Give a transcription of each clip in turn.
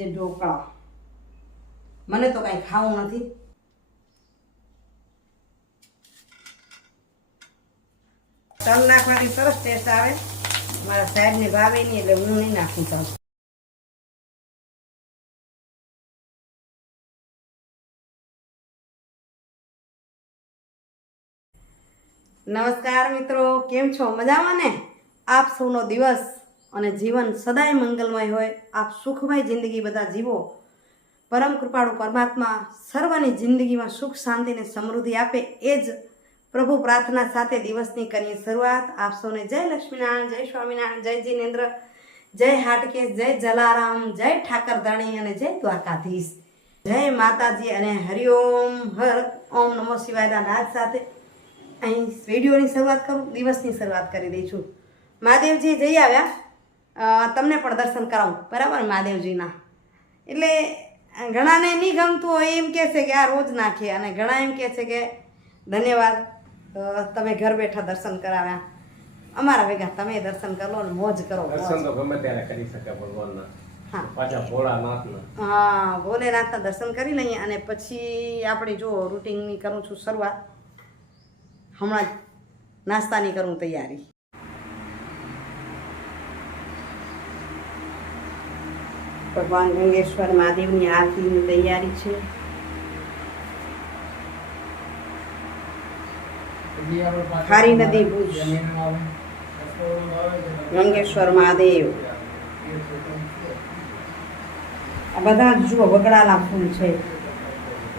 જે ઢોકળા. મને તો કાંઈ ખાવું નથી. તલ નાખવાની સરસ ટેસ્ટ આવે. મારા સાહેબને ભાવે નહીં એટલે હું નહીં નાખું તલ. નમસ્કાર મિત્રો, કેમ છો? મજામાં ને? આપ સૌનો દિવસ અને જીવન સદાય મંગલમય હોય, આપ સુખમય જિંદગી બધા જીવો. પરમ કૃપાળુ પરમાત્મા સર્વની જિંદગીમાં સુખ, શાંતિ અને સમૃદ્ધિ આપે એ જ પ્રભુ પ્રાર્થના સાથે દિવસની કરીએ શરૂઆત. આપ સૌને જય લક્ષ્મીનારાયણ, જય સ્વામિનારાયણ, જય જીનેન્દ્ર, જય હાટકેશ, જય જલારામ, જય ઠાકરધાણી અને જય દ્વારકાધીશ. જય માતાજી અને હરિઓમ હર. ઓમ નમો શિવાયના નાદ સાથે અહીં વિડીયોની શરૂઆત કરું, દિવસની શરૂઆત કરી દઈ છું મહાદેવજી જઈ આવ્યા? તમને પણ દર્શન કરાવું. બરાબર? મહાદેવજીના. એટલે ઘણાને નહીં ગમતું હોય એમ કહે છે કે આ રોજ નાખીએ અને ઘણા એમ કહે છે કે ધન્યવાદ તમે ઘર બેઠા દર્શન કરાવ્યા. અમારા ભેગા તમે દર્શન કરો ને મોજ કરો. દર્શન તો ગમે ત્યારે કરી શકે ભગવાનના. હા. પાછા ભોળાનાથના. હા ભોલેનાથના દર્શન કરી લઈએ અને પછી આપણે જો રૂટિનની કરું છું શરૂઆત. હમણાં જ નાસ્તાની કરું તૈયારી. ભગવાન ગંગેશ્વર મહાદેવની આરતીની તૈયારી છે. ખારી નદી ભુજ. ગંગેશ્વર મહાદેવ. આ બધા જુઓ બગડાના ફૂલ છે.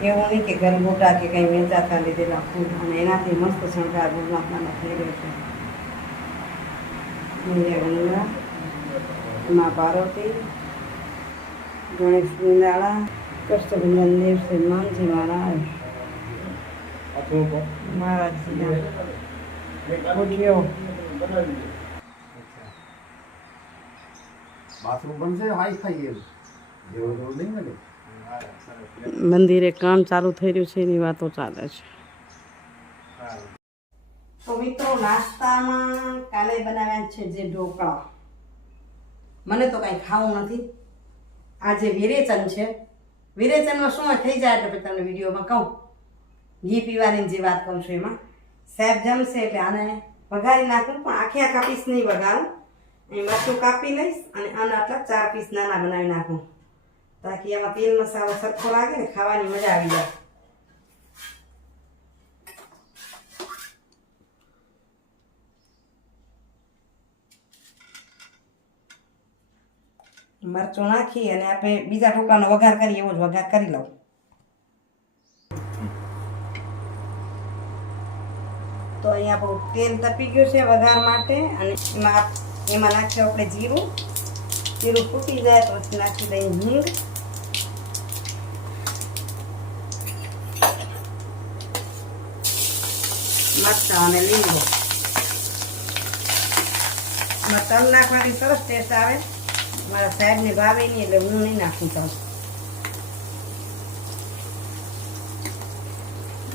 એવું નહીં કે ગલગોટા કે કંઈ વેચાતા લીધેલા ફૂલ અને એનાથી મસ્ત શણગાર ભગવાનના ફેર્યો છે. ગંગા. મા પાર્વતી. ગણેશ ગુંદાળા કષ્ટભંજન દેવ શ્રી માનજી મહારાજ મહારાજજીના મંદિરે કામ ચાલુ થઈ રહ્યું છે એની વાતો ચાલે છે. તો મિત્રો નાસ્તામાં કાલે બનાવ્યા છે જે ઢોકળા. મને તો કાંઈ ખાવું નથી. આ જે વિરેચન છે, વિરેચનમાં શું થઈ જાય એટલે પછી તમને વિડીયોમાં કહું. ઘી પીવાની જે વાત કહું છું એમાં. સાહેબ જમશે એટલે આને વઘારી નાખું, પણ આખે આખા પીસ નહીં વઘારું. અહીં મરચું કાપી લઈશ અને આના આટલા ચાર પીસ નાના બનાવી નાખું. તાકી એમાં તેલ મસાલો સરખો લાગે ને ખાવાની મજા આવી જાય. મરચું નાખી અને આપણે બીજા ઢોકળાનો વઘાર કરીએ, એવો જ વઘાર કરી લઉં. તો અહીંયા આપણું તેલ તપી ગયું છે વઘાર માટે અને એમાં એમાં નાખ્યું આપણે જીરું. જીરું ફૂટી જાય તો પછી નાખી દઈએ હિંગ. મરચાં અને લીંબુ. તલ નાખવાની સરસ ટેસ્ટ આવે. મારા સાહેબને ભાવે નહીં એટલે હું નહીં નાખું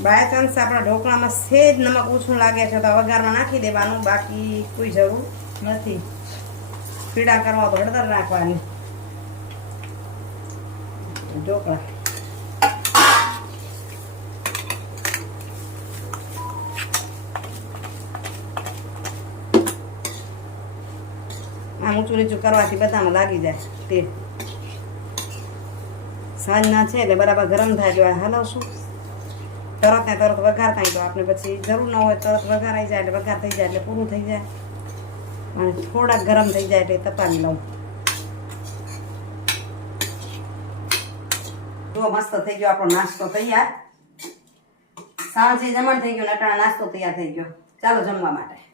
બાય ચાન્સ આપણા ઢોકળામાં સેજ નમક ઓછું લાગે છે તો વઘારમાં નાખી દેવાનું, બાકી કોઈ જરૂર નથી. પીડા કરવા તો હળદર નાખવાની. ઢોકળા. આમ ઊંચું નીચું કરવાથી બધામાં લાગી જાય તે. સાંજના છે એટલે બરાબર ગરમ થાય એટલે હલાવશું. તરત ને તરત વઘાર થાય તો આપણે પછી જરૂર ન હોય તરત વઘાર આવી જાય એટલે વઘાર થઈ જાય એટલે પૂરું થઈ જાય. અને થોડાક ગરમ થઈ જાય એટલે તપાવી લઉં. જો મસ્ત થઈ ગયો આપણો નાસ્તો તૈયાર. સાંજે જમણ થઈ ગયો નટાણા નાસ્તો તૈયાર થઈ ગયો. ચાલો જમવા માટે.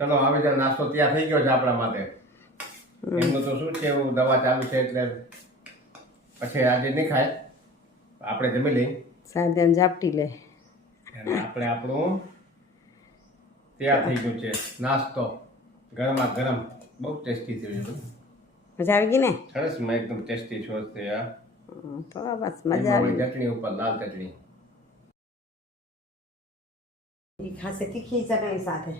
ચલો આવી રીતે નાસ્તો તૈયાર થઈ ગયો છે આપણા માટે. એમનું તો શું છે એવું દવા ચાલુ છે એટલે પછી આજે નહીં ખાય. આપણે જમી લઈ સાંજે ઝાપટી લે. અને આપણે આપણું તૈયાર થઈ ગયું છે નાસ્તો. ગરમા ગરમ. બહુ ટેસ્ટી થયું છે મજા આવી ગઈ ને? સરસ મેં એકદમ ટેસ્ટી છો છે આ તો બસ મજા આવી. ચટણી ઉપર લાલ ચટણી. એ ખાસે તીખી ચટણી સાથે.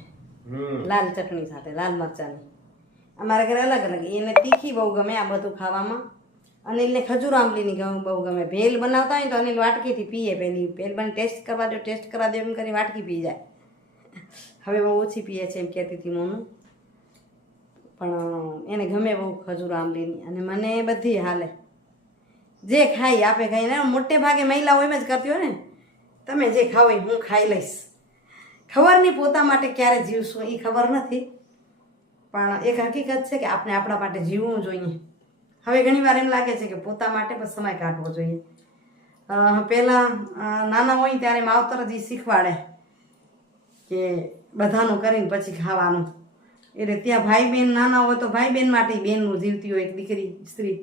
લાલ ચટણી સાથે, લાલ મરચાની. અમારા ઘરે અલગ અલગ. એને તીખી બહુ ગમે આ બધું ખાવામાં. અનિલને ખજૂર આંબલીની ગમ બહુ ગમે. ભેલ બનાવતા હોય તો અનિલ વાટકીથી પીએ પહેલી. ભેલ બને ટેસ્ટ કરવા દો, ટેસ્ટ કરવા દો એમ કરી વાટકી પી જાય. હવે બહુ ઓછી પીએ છે એમ કહેતી હતી મોનું પણ એને ગમે બહુ ખજૂર આંબલીની. અને મને બધી હાલે. જે ખાઈ, આપે ખાઈને. મોટે ભાગે મહિલાઓ એમ જ કરતી હોય ને. તમે જે ખાવ હું ખાઈ લઈશ. ખબર નહીં પોતા માટે ક્યારે જીવશું એ ખબર નથી. પણ એક હકીકત છે કે આપણે આપણા માટે જીવવું જોઈએ. હવે ઘણીવાર એમ લાગે છે કે પોતા માટે પણ સમય કાઢવો જોઈએ. પહેલાં નાના હોય ત્યારે માવતર જ શીખવાડે કે બધાનું કરીને પછી ખાવાનું. એટલે ત્યાં ભાઈ બહેન નાના હોય તો ભાઈ બહેન માટે બેનનું જીવતી હોય એક દીકરી, સ્ત્રી.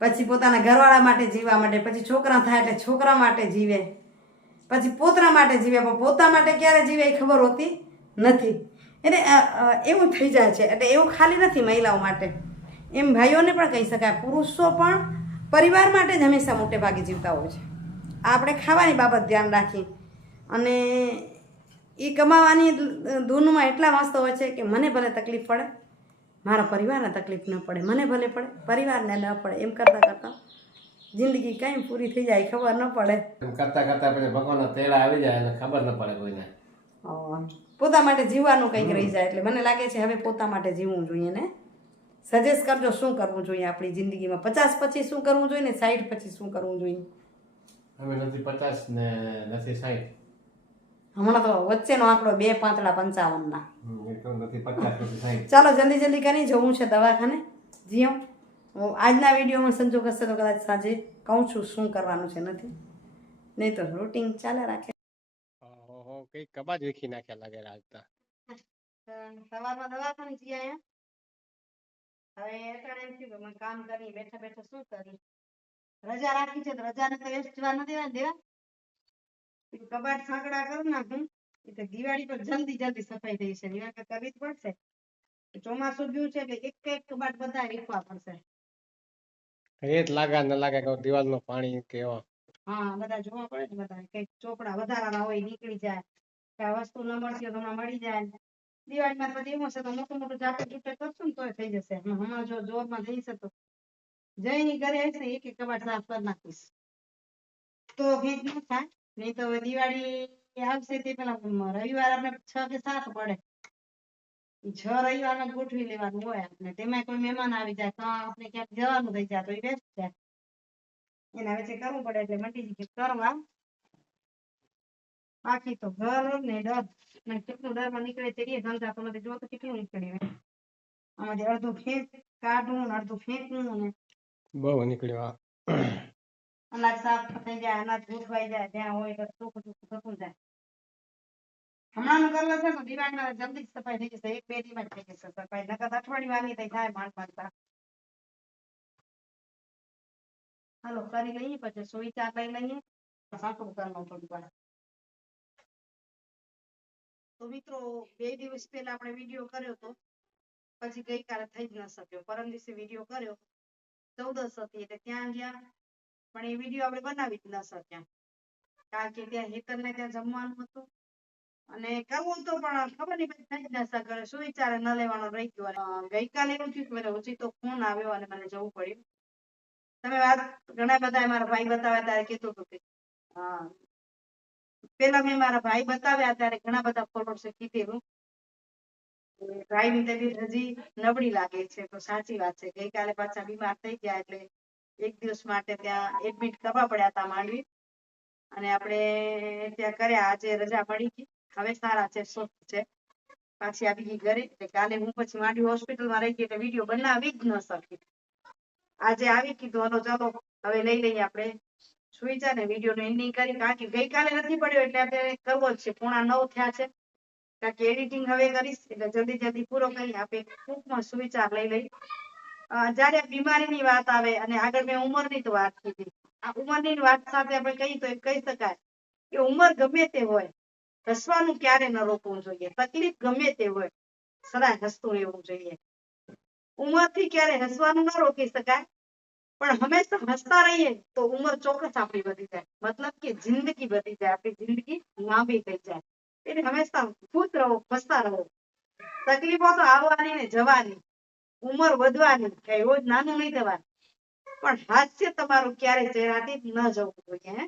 પછી પોતાના ઘરવાળા માટે જીવવા માટે, પછી છોકરા થાય એટલે છોકરા માટે જીવે. પછી પોતરા માટે જીવે પણ પોતા માટે ક્યારે જીવે એ ખબર હોતી નથી. એટલે એવું થઈ જાય છે, એટલે એવું ખાલી નથી મહિલાઓ માટે. એમ ભાઈઓને પણ કહી શકાય, પુરુષો પણ પરિવાર માટે જ હંમેશા મોટે ભાગે જીવતા હોય છે. આપણે ખાવાની બાબત ધ્યાન રાખી અને એ કમાવાની ધૂનમાં એટલા વાંચતો હોય છે કે મને ભલે તકલીફ પડે, મારા પરિવારને તકલીફ ન પડે, મને ભલે પડે, પરિવારને ન પડે, એમ કરતાં કરતાં જિંદગી કંઈ પૂરી થઈ જાય ખબર ન પડે. કરતા કરતા પછી ભગવાનનો તેડા આવી જાય અને ખબર ન પડે કોઈને. પોતા માટે જીવવાનું કંઈક રહી જાય એટલે મને લાગે છે હવે પોતા માટે જીવવું જોઈએ ને. સજેસ્ટ કરજો શું કરવું જોઈએ આપણી જિંદગીમાં? પચાસ પછી શું કરવું જોઈએ ને સાઠ પછી શું કરવું જોઈએ? હવે નથી પચાસ ને નથી સાઠ હમણાં તો વચ્ચેનો આંકડો બે પાંચડા પંચાવનના. ચાલો જલ્દી જલ્દી કરી જવું છે દવાખાને. જીઓ. હું આજના વિડીયોમાં સંજોગ હશે તો કદાચ સાંજે કહું છું શું કરવાનું છે નથી. નહીં તો રૂટિન ચાલે રાખે. ઓહો કઈ કબાજ વીખી નાખ્યા લાગે રાજતા સવારમાં દવાખાને આયા. હવે એમ થયું કે મને કામ કરી બેઠા બેઠા શું કરી રજા રાખી છે તો રજાને તો ન દેવા દેવા. એ કબાટ સાંકડા કરી નાખું તો દિવાળી પર જલ્દી જલ્દી સફાઈ થઈ છે. કરવી જ પડશે. ચોમાસું ગયું છે એટલે એક એક કબાટ બધા રીખવા પડશે. જ લાગે, ને લાગે કે નું પાણી કે એવા. હા, બધા જોવા પડે ને બધા કંઈક ચોપડા વધારાના હોય, નીકળી જાય. કે આ વસ્તુ ન મળતી તો હમણાં મળી જાય. દિવાળીમાં પછી એવું હશે તો મોટું મોટું ઝાપટ ઝૂપટ કરશું ને તોય થઈ જશે. હમણાં જો જોબમાં જઈશ તો જઈને ઘરે હશે એક એક કબાટ સાફ કરી નાખીશ. તો ભેજ ન થાય. નહીં તો દિવાળી આવશે તે પેલા રવિવાર આપણે છ કે સાત પડે. છ રવિવારમાં ગોઠવી લેવાનું હોય આપણે તેમાં કોઈ મહેમાન આવી જાય તો આપણે ક્યાંક જવાનું થઈ જાય તો એ બેસ્ટ જાય એના વિશે કરવું પડે એટલે મંડી કે કરવા. બાકી તો ઘર ને ડર. ને કેટલું ડરમાં નીકળે તે એ ધંધા તો નથી જોતો કેટલું નીકળ્યું. આમાંથી અડધું ફેંક કાઢવું ને અડધું ફેંકવું ને. બહુ નીકળ્યું અનાજ સાફ થઈ જાય અનાજ ગોઠવાઈ જાય જ્યાં હોય તો ચોખ્ખું ચોખ્ખું થતું જાય. હમણાંનું કરવા છે તો દિવાળીમાં જલ્દી જ સફાઈ થઈ જશે. એક બે દિવસ થઈ જશે સફાઈ. નકર અઠવાડિયું વાની થઈ થાય માંડ માંડતા હાલો, કરી લઈએ પછી સોઈ ચા લઈ લઈએ. સાંકડું કરવું થોડું વાર. તો મિત્રો, બે દિવસ પહેલા આપણે વીડિયો કર્યો તો, પછી ગઈકાલે થઈ જ ન શક્યો. પરમ દિવસે વીડિયો કર્યો, ચૌદસ હતી એટલે ત્યાં ગયા, પણ એ વીડિયો આપણે બનાવી જ ન શક્યા. કારણ કે ત્યાં હેતર ને ત્યાં જમવાનું હતું. અને કરવું તો પણ ખબર નહીં પછી થઈ જ ન શક્યો શું વિચારે ન લેવાનો રહી ગયો. ગઈકાલે એવું થયું મને હજી તો ફોન આવ્યો અને મને જવું પડ્યું. તમે વાત, ઘણા બધા મારા ભાઈ બતાવ્યા ત્યારે કીધું હતું કે પેલા મેં મારા ભાઈ બતાવ્યા ત્યારે ઘણા બધા ફોલોઅર્સે કીધેલું ભાઈની તબિયત હજી નબળી લાગે છે, તો સાચી વાત છે. ગઈકાલે પાછા બીમાર થઈ ગયા એટલે એક દિવસ માટે ત્યાં એડમિટ કરવા પડ્યા હતા માંડવી. અને આપણે ત્યાં કર્યા, આજે રજા મળી ગઈ. હવે સારા છે, સ્વસ્થ છે. પાછી આવી ગઈ ઘરે, એટલે કાલે હું પછી માંડવી હોસ્પિટલમાં રહી ગઈ એટલે વીડિયો બનાવી જ ન શકી. આજે આવી કીધું, હલો, ચાલો, હવે લઈ લઈએ આપણે. સુઈ જા ને વીડિયો નું એન્ડિંગ કરી કારણ કે ગઈકાલે નથી પડ્યો, એટલે આપણે કરવો જ છે. પોણા નવ થયા છે. કારણ કે એડિટિંગ હવે કરીશ, એટલે જલ્દી જલ્દી પૂરો કરી આપે ટૂંકમાં સુવિચાર લઈ લઈ. જ્યારે બીમારીની વાત આવે, અને આગળ મેં ઉંમરની તો વાત કીધી. આ ઉંમરની વાત સાથે આપણે કહીએ તો કહી શકાય કે ઉંમર ગમે તે હોય હસવાનું ક્યારે ન રોકવું જોઈએ? તકલીફ ગમે તે હોય, સદાય હસતું રહેવું જોઈએ. ઉંમરથી ક્યારે હસવાનું ન રોકી શકાય, પણ હંમેશા હસતા રહીએ તો ઉંમર ચોક્કસ આપણી વધી જાય. મતલબ કે જિંદગી વધી જાય, આપણી જિંદગી લાંબી થઈ જાય. એટલે હંમેશા ખુશ રહો, હસતા રહો. તકલીફો તો આવવાની ને જવાની. ઉંમર વધવાની કઈ રોજ નાનું નહીં થવાનું. પણ હાસ્ય તમારું ક્યારેય ચહેરાથી ન જવું જોઈએ, હે?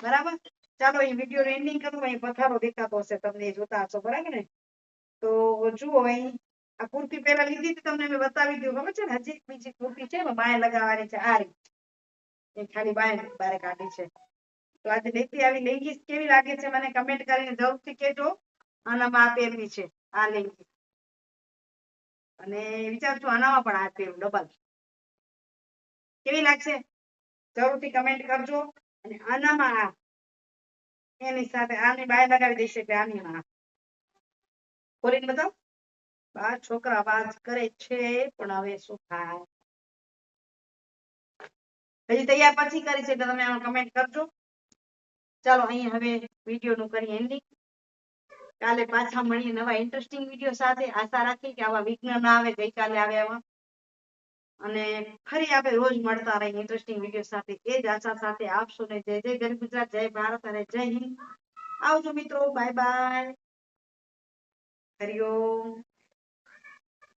બરાબર? ચાલો એ વીડિયો એન્ડિંગ કરું, અહીં પથારો દેખાતો હશે તમને જોતા હશો, બરાબર ને? તો જુઓ અહીં, આ કુર્તી પહેલા લીધી હતી તમને મેં બતાવી દીધું, ખબર છે ને? હજી બીજી કુર્તી છે બાય લગાવવાની છે, આ રીત ખાલી બાય બારે કાઢી છે. તો આજે લેતી આવી લેગીસ કેવી લાગે છે મને કમેન્ટ કરીને જરૂરથી કહેજો. આનામાં આ પહેરવી છે, આ લેગી અને વિચાર છું આનામાં પણ આ પહેરું ડબલ કેવી લાગશે? જરૂરથી કમેન્ટ કરજો. અને આનામાં આ એની સાથે આની બાય લગાવી દઈશ એટલે આની માં. ખોલીને બતાવ બા છોકરા વાત કરે છે, પણ હવે શું થાય? હજી તૈયાર પછી કરી છે, તો તમે આમાં કમેન્ટ કરજો. ચાલો, અહીં હવે વીડિયો નું કરીએ એન્ડિંગ કાલે પાછા મળીએ નવા ઇન્ટરેસ્ટિંગ વીડિયો સાથે. આશા રાખી કે આવા વિઘ્ન ના આવે, ગઈકાલે આવે એવા અને ફરી આપણે રોજ મળતા રહીએ ઇન્ટરેસ્ટિંગ વીડિયો સાથે. એ જ આશા સાથે આપશો ને જય જય ગરીબ ગુજરાત, જય ભારત અને જય હિન્દ. આવજો મિત્રો બાય બાય હરિઓમ